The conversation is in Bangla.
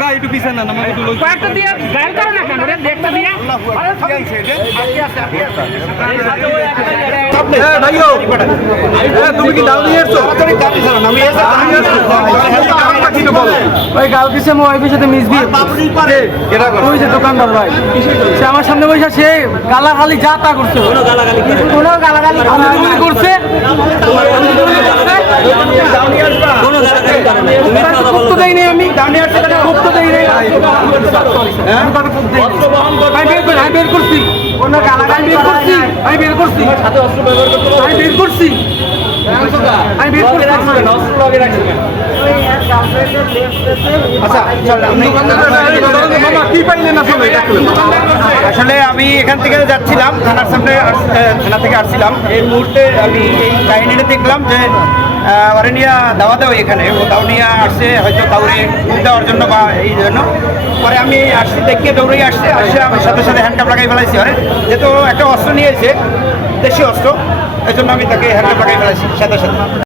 ভাই একটু পিছনে না আমাকে একটু কয়েকটা দিয়ে গায়ের কারণ না কেন দেখতে দিয়ে ভাইও তুমি কি ডাল নিয়ে এসছো ওই কালকে সে ওয়াইফের সাথে মিসবিহেভ ওই যে দোকানদার ভাই সে আমার সামনে বসে সে গালাগালি যা তা করছে কোনো গালাগালি করছে খুব তো দেয়নি আমি খুব তো দেয়নি আমি বের করছি কোনো গালাগালি বের করছি আমি বের করছি আমি বের করছি আমি বের করছি আসলে আমি এখান থেকে যাচ্ছিলাম থানার সামনে, থানা থেকে আসছিলাম। এই মুহূর্তে আমি এই কাহিনীটা দেখলাম যে অরেনিয়া দাওয়া দেওয়া এখানে ও দাউনিয়া আসছে হয়তো দাউরে দেওয়ার জন্য বা এই জন্য। পরে আমি আসছি দেখিয়ে দৌড়ে আসছে আমার সাথে সাথে হ্যান্ডকাপ লাগাই ফেলাইছি। যেহেতু একটা অস্ত্র নিয়েছে, দেশীয় অস্ত্র, এই জন্য আমি তাকে হ্যান্ডকাপ লাগাই ফেলাইছি সাথে সাথে।